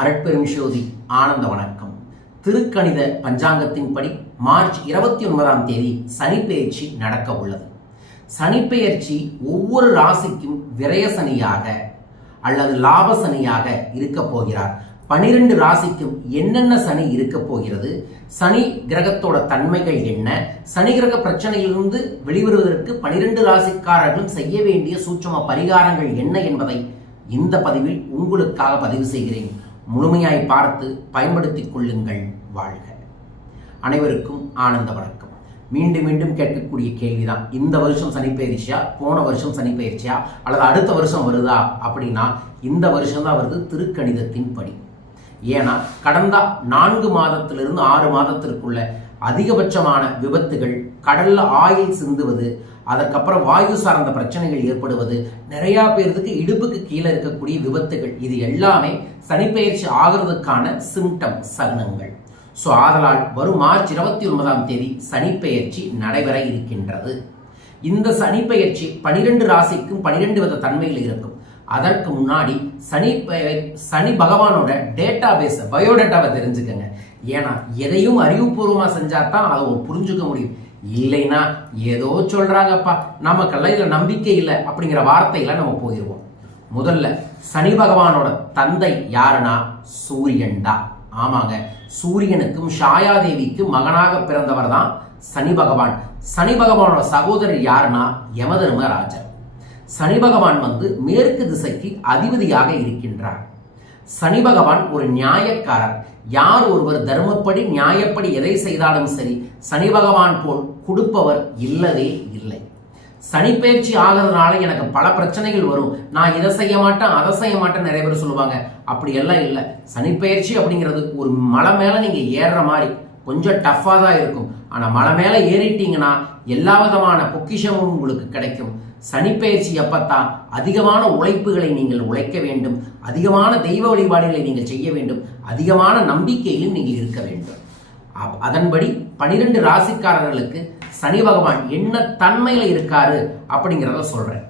அரட்பெரும் ஜோதி ஆனந்த வணக்கம். திருக்கணித பஞ்சாங்கத்தின்படி மார்ச் இருபத்தி ஒன்பதாம் தேதி சனிப்பெயர்ச்சி நடக்க உள்ளது. சனிப்பெயர்ச்சி ஒவ்வொரு ராசிக்கும் விரய சனியாக அல்லது லாப சனியாக இருக்க போகிறார். பனிரெண்டு ராசிக்கும் என்னென்ன சனி இருக்க போகிறது? சனி கிரகத்தோட தன்மைகள் என்ன? சனி கிரக பிரச்சனையிலிருந்து வெளிவருவதற்கு பனிரெண்டு ராசிக்காரர்களும் செய்ய வேண்டிய சூட்சம பரிகாரங்கள் என்ன என்பதை இந்த பதிவில் உங்களுக்காக பதிவு செய்கிறேன். முழுமையாய் பார்த்து பயன்படுத்திக் கொள்ளுங்கள் வாழ்க. அனைவருக்கும் ஆனந்த வணக்கம். மீண்டும் மீண்டும் கேட்கக்கூடிய கேள்விதான் இந்த வருஷம் சனிப்பயிற்சியா போன வருஷம் சனிப்பயிற்சியா அல்லது அடுத்த வருஷம் வருதா அப்படின்னா இந்த வருஷம் தான் வருது திருக்கணிதத்தின் படி. ஏன்னா கடந்த நான்கு மாதத்திலிருந்து ஆறு மாதத்திற்குள்ள அதிகபட்சமான விபத்துகள் கடல்ல ஆயில் சிந்துவது அதற்கப்புறம் வாயு சார்ந்த பிரச்சனைகள் ஏற்படுவது நிறைய பேருக்கு இடுப்புக்கு கீழே இருக்கக்கூடிய விபத்துகள் இது எல்லாமே சனிப்பெயர்ச்சி ஆகிறதுக்கான சிம்டம் சகுனங்கள் ஸோ ஆதலால் வரும் மார்ச் இருபத்தி ஒன்பதாம் தேதி சனிப்பெயர்ச்சி நடைபெற இருக்கின்றது. இந்த சனிப்பெயர்ச்சி பனிரெண்டு ராசிக்கும் பனிரெண்டு வித தன்மையில் இருக்கும். அதற்கு முன்னாடி சனி சனி பகவானோட டேட்டா பேஸ் பயோடேட்டாவை தெரிஞ்சுக்கங்க. ஏன்னா எதையும் அறிவுபூர்வமாக செஞ்சா தான் அதை புரிஞ்சுக்க முடியும். இல்லைன்னா ஏதோ சொல்றாங்கப்பா நமக்கெல்லாம் இதில் நம்பிக்கை இல்லை அப்படிங்கிற வார்த்தையில நம்ம போயிடுவோம் முதல்ல சனி பகவானோட தந்தை யாருன்னா? சூரியன் தான். ஆமாங்க சூரியனுக்கும் ஷாயாதேவிக்கும் மகனாக பிறந்தவர் தான் சனி பகவான். சனி பகவானோட சகோதரர் யாருன்னா? யமதர்மராஜர். சனி பகவான் வந்து மேற்கு திசைக்கு அதிபதியாக இருக்கின்றார். சனி பகவான் ஒரு நியாயக்காரர். யார் ஒருவர் தர்மப்படி நியாயப்படி எதை செய்தாலும் சரி சனி பகவான் போல் கொடுப்பவர் இல்லவே இல்லை. சனிப்பெயர்ச்சி ஆகிறதுனால எனக்கு பல பிரச்சனைகள் வரும். நான் இதை செய்ய மாட்டேன் அதை செய்ய மாட்டேன் நிறைய பேர் சொல்லுவாங்க. அப்படி எல்லாம் இல்லை சனிப்பெயர்ச்சி அப்படிங்கிறது ஒரு மலை மேலே நீங்கள் ஏறுற மாதிரி கொஞ்சம் டஃப்பாக தான் இருக்கும். ஆனால் மலை மேலே ஏறிட்டீங்கன்னா எல்லா விதமான பொக்கிஷமும் உங்களுக்கு கிடைக்கும். சனிப்பெயர்ச்சி எப்பத்தான் அதிகமான உழைப்புகளை நீங்கள் உழைக்க வேண்டும். அதிகமான தெய்வ வழிபாடுகளை நீங்கள் செய்ய வேண்டும். அதிகமான நம்பிக்கையிலும் நீங்கள் இருக்க வேண்டும். அப்- அதன்படி பனிரெண்டு ராசிக்காரர்களுக்கு சனி பகவான் என்ன தன்மையில் இருக்காரு அப்படிங்கிறத சொல்றேன்.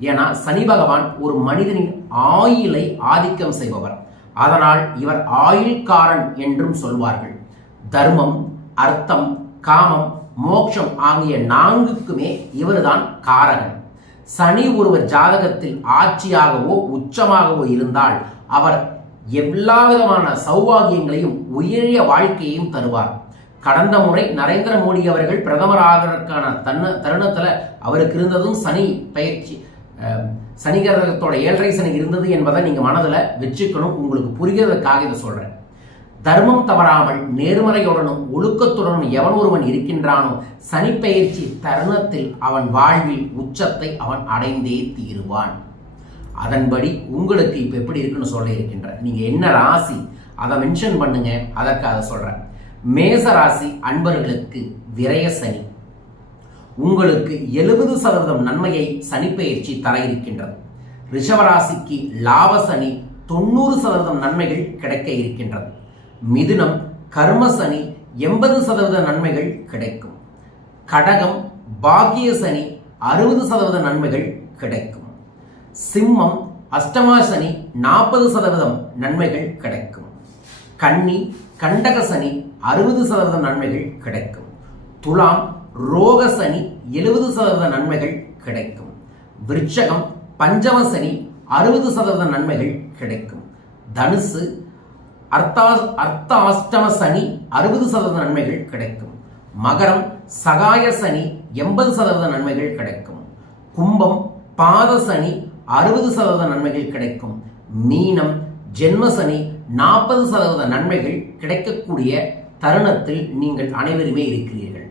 ஏன்னா சனி பகவான் ஒரு மனிதனின் ஆயிலை ஆதிக்கம் செய்பவர். அதனால் இவர் ஆயுள்காரன் என்றும் சொல்வார்கள். தர்மம் அர்த்தம் காமம் மோட்சம் ஆகிய நான்குக்குமே இவர்தான் காரகன். சனி ஒருவர் ஜாதகத்தில் ஆட்சியாகவோ உச்சமாகவோ இருந்தால் அவர் எல்லா விதமான சௌபாகியங்களையும் உயரிய வாழ்க்கையையும் தருவார். கடந்த முறை நரேந்திர மோடி அவர்கள் பிரதமர் ஆகிறதுக்கான தன்ன தருணத்தில் அவருக்கு இருந்ததும் சனி பயிற்சி அஹ், சனி கிரகத்தோட ஏழரை சனி இருந்தது என்பதை நீங்கள் மனதில் வச்சுக்கணும். உங்களுக்கு புரிகிறதுக்காக இதை சொல்கிறேன் தர்மம் தவறாமல் நேர்மறையுடனும் ஒழுக்கத்துடனும் எவன் ஒருவன் இருக்கின்றானோ சனிப்பெயர்ச்சி தருணத்தில் அவன் வாழ்வில் உச்சத்தை அவன் அடைந்தே தீருவான். அதன்படி உங்களுக்கு இப்போ எப்படி இருக்குன்னு சொல்ல இருக்கின்றேன் நீங்கள் என்ன ராசி? அதை மென்ஷன் பண்ணுங்க அதற்கு அதை சொல்கிறேன் மேச ராசி அன்பர்களுக்கு விரய சனி. உங்களுக்கு எழுபது சதவீதம் நன்மையை சனிப்பெயர்ச்சி தர இருக்கின்றது. ரிஷவராசிக்கு லாப சனி தொண்ணூறு சதவீதம் நன்மைகள் கிடைக்க இருக்கின்றது. மிதுனம் கர்ம சனி எண்பது சதவீத நன்மைகள் கிடைக்கும். கடகம் பாக்கிய சனி அறுபது சதவீத நன்மைகள் கிடைக்கும். சிம்மம் அஷ்டமா சனி நாற்பது சதவீதம் நன்மைகள் கிடைக்கும். கன்னி கண்டக சனி அறுபது சதவீதம் நன்மைகள் கிடைக்கும். துலாம் ரோக சனி எழுபது சதவீத நன்மைகள் கிடைக்கும். விருட்சகம் பஞ்சம சனி அறுபது சதவீத நன்மைகள் கிடைக்கும். தனுசு அர்த்தா அர்த்த அஷ்டம சனி அறுபது சதவீத நன்மைகள் கிடைக்கும். மகரம் சகாய சனி எண்பது சதவீத நன்மைகள் கிடைக்கும். கும்பம் பாத சனி அறுபது சதவீத நன்மைகள் கிடைக்கும். மீனம் ஜென்ம சனி நாற்பது சதவீத நன்மைகள் கிடைக்கக்கூடிய தருணத்தில் நீங்கள் அனைவருமே இருக்கிறீர்கள்.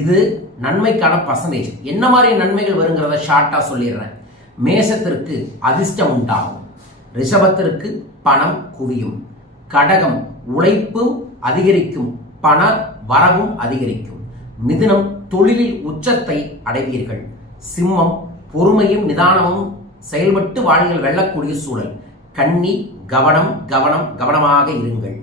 இது நன்மைக்கான பர்சன்டேஜ் என்ன மாதிரி நன்மைகள் வருங்கிறத ஷார்ட்டாக சொல்லிடுறேன். மேஷத்திற்கு அதிர்ஷ்டம் உண்டாகும். ரிஷபத்திற்கு பணம் குவியும். கடகம் உழைப்பு அதிகரிக்கும் பண வரவும் அதிகரிக்கும். மிதுனம் தொழிலில் உச்சத்தை அடைவீர்கள். சிம்மம் பொறுமையும் நிதானமும் செயல்பட்டு வாழ்கள் வெல்லக்கூடிய சூழல். கண்ணி கவனம் கவனம் கவனமாக இருங்கள்.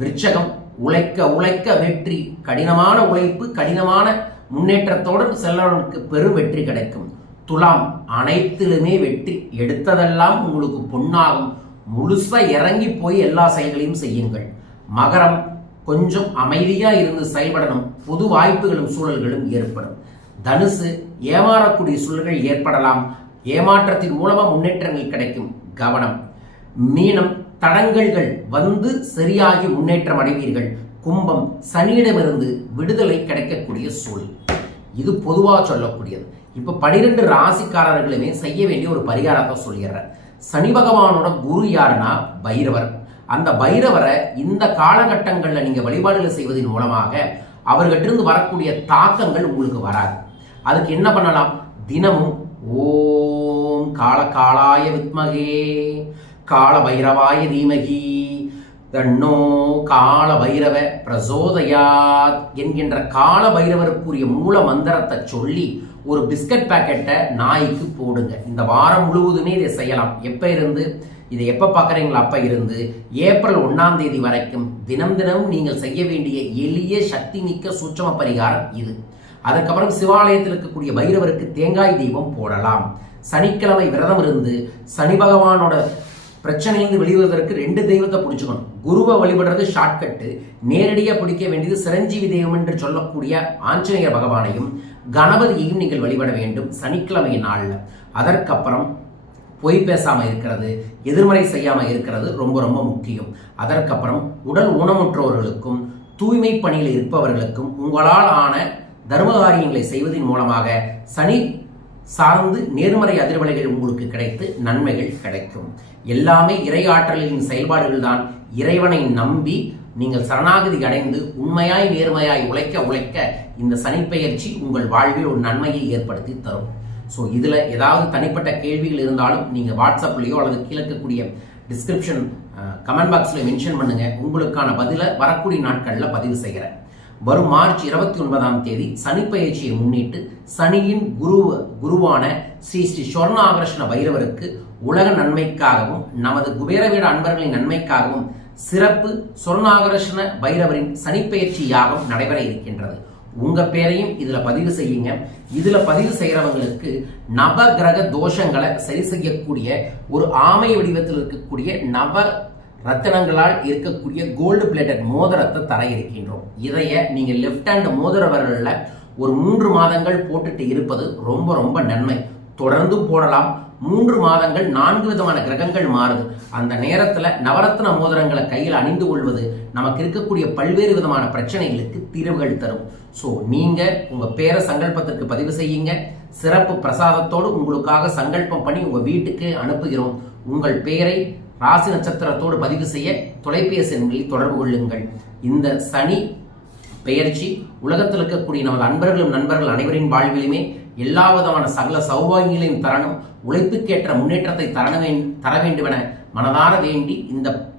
விருச்சகம் உழைக்க உழைக்க வெற்றி. கடினமான உழைப்பு கடினமான முன்னேற்றத்தோடு செல்லவனுக்கு பெரும் வெற்றி கிடைக்கும். துலாம் அனைத்திலுமே வெற்றி. எடுத்ததெல்லாம் உங்களுக்கு பொன்னாகும். முழுசா இறங்கி போய் எல்லா செயல்களையும் செய்யுங்கள். மகரம் கொஞ்சம் அமைதியா இருந்து செயல்படணும். புது வாய்ப்புகளும் சூழல்களும் ஏற்படும். தனுசு ஏமாறக்கூடிய சூழல்கள் ஏற்படலாம். ஏமாற்றத்தின் மூலமா முன்னேற்றங்கள் கிடைக்கும். கவனம். மீனம் தடங்கல்கள் வந்து சரியாகி முன்னேற்றம் அடைவீர்கள். கும்பம் சனியிடமிருந்து விடுதலை கிடைக்கக்கூடிய சூழல். இது பொதுவாக சொல்லக்கூடியது. இப்ப பனிரெண்டு ராசிக்காரர்களுமே செய்ய வேண்டிய ஒரு பரிகாரத்தை சொல்லிடுறேன். சனி பகவானோட குரு யாருன்னா பைரவர். அந்த பைரவரை இந்த காலகட்டங்களில் நீங்கள் வழிபாடுகள் செய்வதன் மூலமாக அவர்கிட்ட வரக்கூடிய தாக்கங்கள் உங்களுக்கு வராது. அதுக்கு என்ன பண்ணலாம்? தினமும் ஓம் கால காலாய வித்மகே கால பைரவாய தீமகி தன்னோ கால பைரவ பிரசோதயாத் என்கின்ற கால பைரவருக்குரிய மூல மந்திரத்தை சொல்லி ஒரு பிஸ்கட் பாக்கெட்டை நாய்க்கு போடுங்க. இந்த வாரம் முழுவதுமே இதை செய்யலாம். எப்போ இருந்து? இதை எப்போ பார்க்குறீங்களோ அப்போ இருந்து. ஏப்ரல் ஒன்றாம் தேதி வரைக்கும் தினம் தினமும் நீங்கள் செய்ய வேண்டிய எளிய சக்தி மிக்க சூட்சம பரிகாரம் இது. அதுக்கப்புறம் சிவாலயத்தில் இருக்கக்கூடிய பைரவருக்கு தேங்காய் தீபம் போடலாம். சனிக்கிழமை விரதம் இருந்து சனி பகவானோட பிரச்சனையிலிருந்து வெளிவருவதற்கு ரெண்டு தெய்வத்தை பிடிச்சுக்கணும். குருவை வழிபடுறது ஷார்ட்கட்டு நேரடியாக பிடிக்க வேண்டியது சிரஞ்சீவி தெய்வம் என்று சொல்லக்கூடிய ஆஞ்சநேயர் பகவானையும் கணபதியையும் நீங்கள் வழிபட வேண்டும். சனிக்கிழமை நாளில். அதற்கப்புறம் பொய் பேசாமல் இருக்கிறது எதிர்மறை செய்யாமல் இருக்கிறது ரொம்ப ரொம்ப முக்கியம். அதற்கப்புறம் உடல் ஊனமுற்றவர்களுக்கும் தூய்மை பணியில் இருப்பவர்களுக்கும் உங்களால் ஆன தர்ம காரியங்களை செய்வதன் மூலமாக சனி சார்ந்து நேர்மறை அதிர்வலைகள் உங்களுக்கு கிடைத்து நன்மைகள் கிடைக்கும். எல்லாமே இறை ஆற்றலின் செயல்பாடுகள் தான் இறைவனை நம்பி நீங்கள் சரணாகதி அடைந்து உண்மையாய் நேர்மையாய் உழைக்க உழைக்க இந்த சனிப்பெயர்ச்சி உங்கள் வாழ்வில் ஒரு நன்மையை ஏற்படுத்தி தரும். ஸோ இதில் ஏதாவது தனிப்பட்ட கேள்விகள் இருந்தாலும் நீங்கள் வாட்ஸ்அப்லேயோ அல்லது கீழக்கக்கூடிய டிஸ்கிரிப்ஷன் கமெண்ட் பாக்ஸில் மென்ஷன் பண்ணுங்கள் உங்களுக்கான பதிலை வரக்கூடிய நாட்களில் பதிவு செய்கிறேன் வரும் மார்ச் இருபத்தி ஒன்பதாம் தேதி சனிப்பயிற்சியை முன்னிட்டு சனியின் குரு குருவான ஸ்ரீ ஸ்ரீ சொர்ணாகர்ஷ்ண பைரவருக்கு உலக நன்மைக்காகவும் நமது குபேரவீட அன்பர்களின் நன்மைக்காகவும் சிறப்பு சொர்ணாகர்ஷண பைரவரின் சனிப்பெயர்ச்சி யாகம் நடைபெற இருக்கின்றது. உங்க பேரையும் இதுல பதிவு செய்யுங்க. இதுல பதிவு செய்யறவங்களுக்கு நவ கிரக தோஷங்களை சரி செய்யக்கூடிய ஒரு ஆமை வடிவத்தில் இருக்கக்கூடிய நவ ரத்தினங்களால் இருக்கக்கூடிய கோல்டு பிளேட்டட் மோதிரத்தை தர இருக்கின்றோம். இதைய நீங்க லெஃப்ட் ஹேண்ட் மோதிர ஒரு மூன்று மாதங்கள் போட்டுட்டு இருப்பது ரொம்ப ரொம்ப நன்மை. தொடர்ந்து போடலாம். மூன்று மாதங்கள் நான்கு விதமான கிரகங்கள் மாறுது. அந்த நேரத்தில் நவரத்ன மோதிரங்களை கையில் அணிந்து கொள்வது நமக்கு இருக்கக்கூடிய பல்வேறு விதமான பிரச்சனைகளுக்கு தீர்வுகள் தரும். ஸோ நீங்கள் உங்கள் பேரை சங்கல்பத்திற்கு பதிவு செய்யுங்க. சிறப்பு பிரசாதத்தோடு உங்களுக்காக சங்கல்பம் பண்ணி உங்கள் வீட்டுக்கு அனுப்புகிறோம். உங்கள் பெயரை ராசி நட்சத்திரத்தோடு பதிவு செய்ய தொலைபேசி எண்களில் தொடர்பு கொள்ளுங்கள். இந்த சனி பெயர்ச்சி உலகத்தில் இருக்கக்கூடிய நமது அன்பர்களும் நண்பர்கள் அனைவரின் வாழ்விலுமே எல்லா விதமான சகல சௌபாகியங்களையும் தரணும். உழைப்புக்கேற்ற முன்னேற்றத்தை தர தர வேண்டுமென மனதார வேண்டி இந்த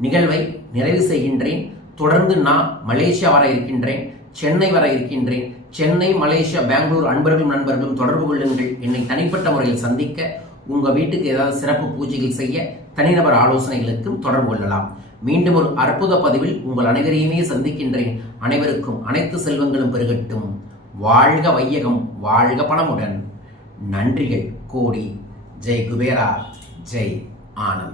நிகழ்வை நிறைவு செய்கின்றேன். தொடர்ந்து நான் மலேசியா வர இருக்கின்றேன். சென்னை வர இருக்கின்றேன். சென்னை மலேசியா பெங்களூர் அன்பர்களும் நண்பர்களும் தொடர்பு கொள்ளுங்கள். என்னை தனிப்பட்ட முறையில் சந்திக்க உங்க வீட்டுக்கு ஏதாவது சிறப்பு பூஜைகள் செய்ய தனிநபர் ஆலோசனைகளுக்கும் தொடர்பு கொள்ளலாம். மீண்டும் ஒரு அற்புத பதிவில் உங்கள் அனைவரையுமே சந்திக்கின்றேன். அனைவருக்கும் அனைத்து செல்வங்களும் பெருகட்டும். வாழ்க வையகம் வாழ்க பணமுடன். நன்றிகள். കോടി. ജയ് കുബേര ജയ് ആനന്ദ്.